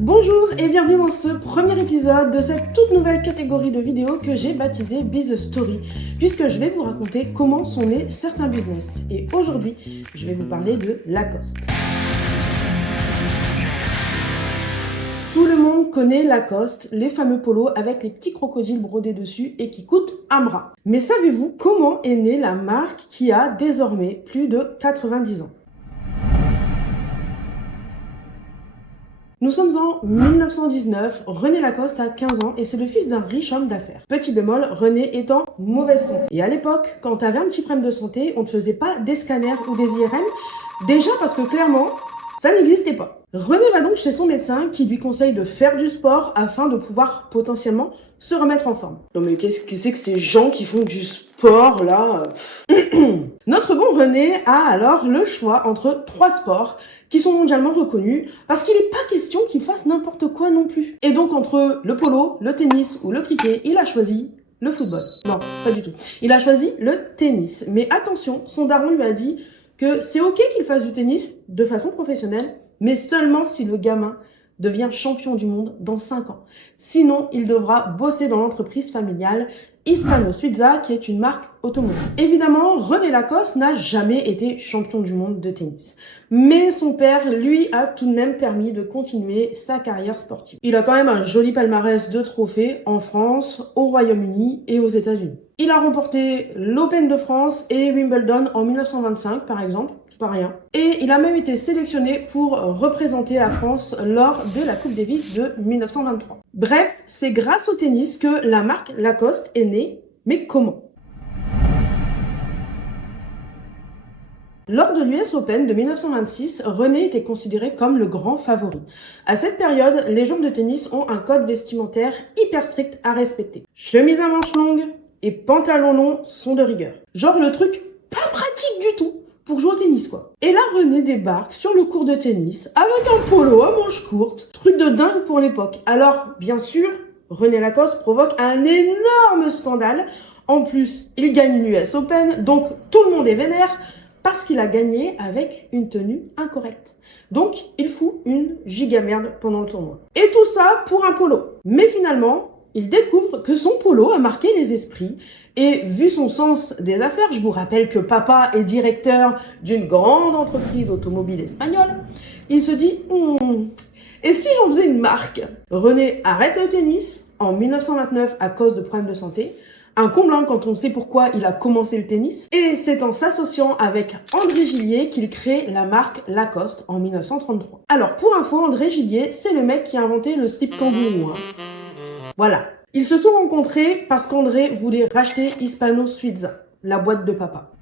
Bonjour et bienvenue dans ce premier épisode de cette toute nouvelle catégorie de vidéos que j'ai baptisée Biz Story, puisque je vais vous raconter comment sont nés certains business. Et aujourd'hui, je vais vous parler de Lacoste. Tout le monde connaît Lacoste, les fameux polos avec les petits crocodiles brodés dessus et qui coûtent un bras. Mais savez-vous comment est née la marque qui a désormais plus de 90 ans ? Nous sommes en 1919, René Lacoste a 15 ans et c'est le fils d'un riche homme d'affaires. Petit bémol, René est en mauvaise santé. Et à l'époque, quand t'avais un petit problème de santé, on ne faisait pas des scanners ou des IRM, déjà parce que clairement, ça n'existait pas. René va donc chez son médecin qui lui conseille de faire du sport afin de pouvoir potentiellement se remettre en forme. Non mais qu'est-ce que c'est que ces gens qui font du sport là? Notre bon René a alors le choix entre 3 sports qui sont mondialement reconnus, parce qu'il n'est pas question qu'il fasse n'importe quoi non plus. Et donc entre le polo, le tennis ou le cricket, il a choisi le football. Non, pas du tout. Il a choisi le tennis. Mais attention, son daron lui a dit que c'est ok qu'il fasse du tennis de façon professionnelle, mais seulement si le gamin devient champion du monde dans 5 ans. Sinon, il devra bosser dans l'entreprise familiale Hispano Suiza, qui est une marque automobile. Évidemment, René Lacoste n'a jamais été champion du monde de tennis. Mais son père, lui, a tout de même permis de continuer sa carrière sportive. Il a quand même un joli palmarès de trophées en France, au Royaume-Uni et aux États-Unis. Il a remporté l'Open de France et Wimbledon en 1925, par exemple. Pas rien. Et il a même été sélectionné pour représenter la France lors de la Coupe Davis de 1923. Bref, c'est grâce au tennis que la marque Lacoste est née. Mais comment ? Lors de l'US Open de 1926, René était considéré comme le grand favori. À cette période, les joueurs de tennis ont un code vestimentaire hyper strict à respecter. Chemise à manches longues et pantalons longs sont de rigueur. Genre le truc pas pratique du tout pour jouer au tennis, quoi. Et là, René débarque sur le court de tennis avec un polo à manches courtes. Truc de dingue pour l'époque. Alors, bien sûr, René Lacoste provoque un énorme scandale. En plus, il gagne l'US Open, donc tout le monde est vénère parce qu'il a gagné avec une tenue incorrecte. Donc, il fout une giga merde pendant le tournoi. Et tout ça pour un polo. Mais finalement, il découvre que son polo a marqué les esprits. Et vu son sens des affaires, je vous rappelle que papa est directeur d'une grande entreprise automobile espagnole, il se dit et si j'en faisais une marque ? René arrête le tennis en 1929 à cause de problèmes de santé. Un comble quand on sait pourquoi il a commencé le tennis. Et c'est en s'associant avec André Gillier qu'il crée la marque Lacoste en 1933. Alors pour info, André Gillier, c'est le mec qui a inventé le slip kangourou. Voilà. Ils se sont rencontrés parce qu'André voulait racheter Hispano Suiza, la boîte de papa.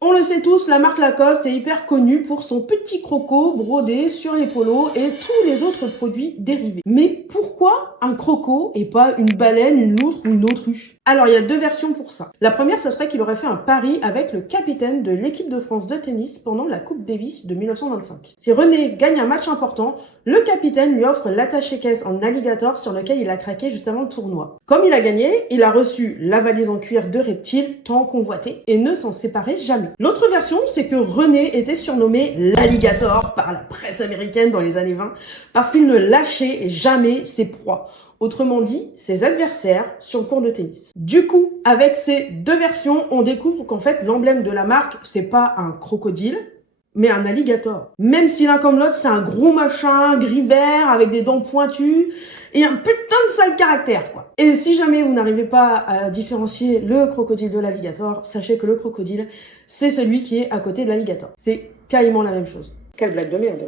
On le sait tous, la marque Lacoste est hyper connue pour son petit croco brodé sur les polos et tous les autres produits dérivés. Mais pourquoi un croco et pas une baleine, une loutre ou une autruche ? Alors il y a 2 versions pour ça. La première, ça serait qu'il aurait fait un pari avec le capitaine de l'équipe de France de tennis pendant la Coupe Davis de 1925. Si René gagne un match important, le capitaine lui offre l'attaché-caisse en alligator sur lequel il a craqué juste avant le tournoi. Comme il a gagné, il a reçu la valise en cuir de reptile tant convoitée et ne s'en séparait jamais. L'autre version, c'est que René était surnommé l'alligator par la presse américaine dans les années 20 parce qu'il ne lâchait jamais ses proies. Autrement dit, ses adversaires sur le court de tennis. Du coup, avec ces 2 versions, on découvre qu'en fait, l'emblème de la marque, c'est pas un crocodile, mais un alligator. Même si l'un comme l'autre, c'est un gros machin gris-vert avec des dents pointues et un putain de sale caractère, quoi. Et si jamais vous n'arrivez pas à différencier le crocodile de l'alligator, sachez que le crocodile, c'est celui qui est à côté de l'alligator. C'est carrément la même chose. Quelle blague de merde.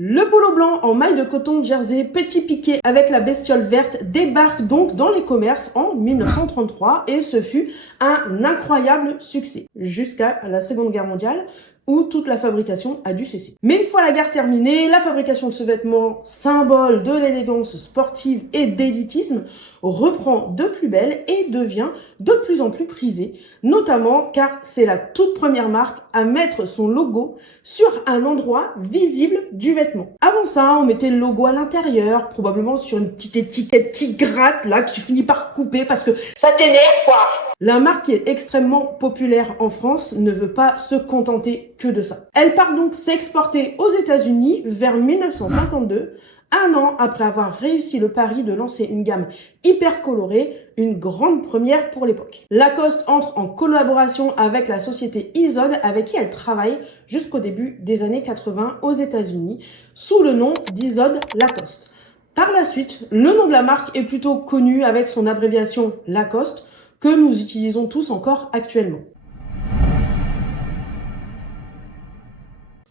Le polo blanc en maille de coton jersey petit piqué avec la bestiole verte débarque donc dans les commerces en 1933 et ce fut un incroyable succès jusqu'à la Seconde Guerre mondiale où toute la fabrication a dû cesser. Mais une fois la guerre terminée, la fabrication de ce vêtement, symbole de l'élégance sportive et d'élitisme, reprend de plus belle et devient de plus en plus prisée, notamment car c'est la toute première marque à mettre son logo sur un endroit visible du vêtement. Avant ça, on mettait le logo à l'intérieur, probablement sur une petite étiquette qui gratte là, que tu finis par couper parce que ça t'énerve quoi. La marque qui est extrêmement populaire en France ne veut pas se contenter que de ça. Elle part donc s'exporter aux États-Unis vers 1952, un an après avoir réussi le pari de lancer une gamme hyper colorée, une grande première pour l'époque. Lacoste entre en collaboration avec la société Izod, avec qui elle travaille jusqu'au début des années 80 aux États-Unis, sous le nom d'Izod Lacoste. Par la suite, le nom de la marque est plutôt connu avec son abréviation Lacoste, que nous utilisons tous encore actuellement.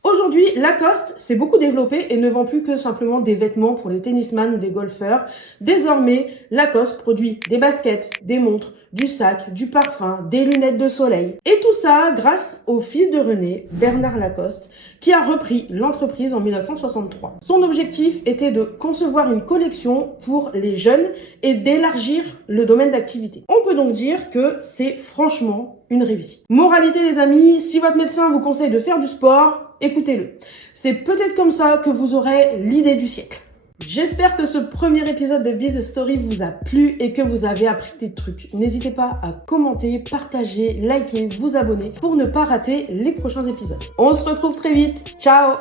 Aujourd'hui, Lacoste s'est beaucoup développé et ne vend plus que simplement des vêtements pour les tennisman ou des golfeurs. Désormais, Lacoste produit des baskets, des montres, du sac, du parfum, des lunettes de soleil. Et tout ça grâce au fils de René, Bernard Lacoste, qui a repris l'entreprise en 1963. Son objectif était de concevoir une collection pour les jeunes et d'élargir le domaine d'activité. On peut donc dire que c'est franchement une réussite. Moralité les amis, si votre médecin vous conseille de faire du sport, écoutez-le. C'est peut-être comme ça que vous aurez l'idée du siècle. J'espère que ce premier épisode de Biz Story vous a plu et que vous avez appris des trucs. N'hésitez pas à commenter, partager, liker, vous abonner pour ne pas rater les prochains épisodes. On se retrouve très vite. Ciao!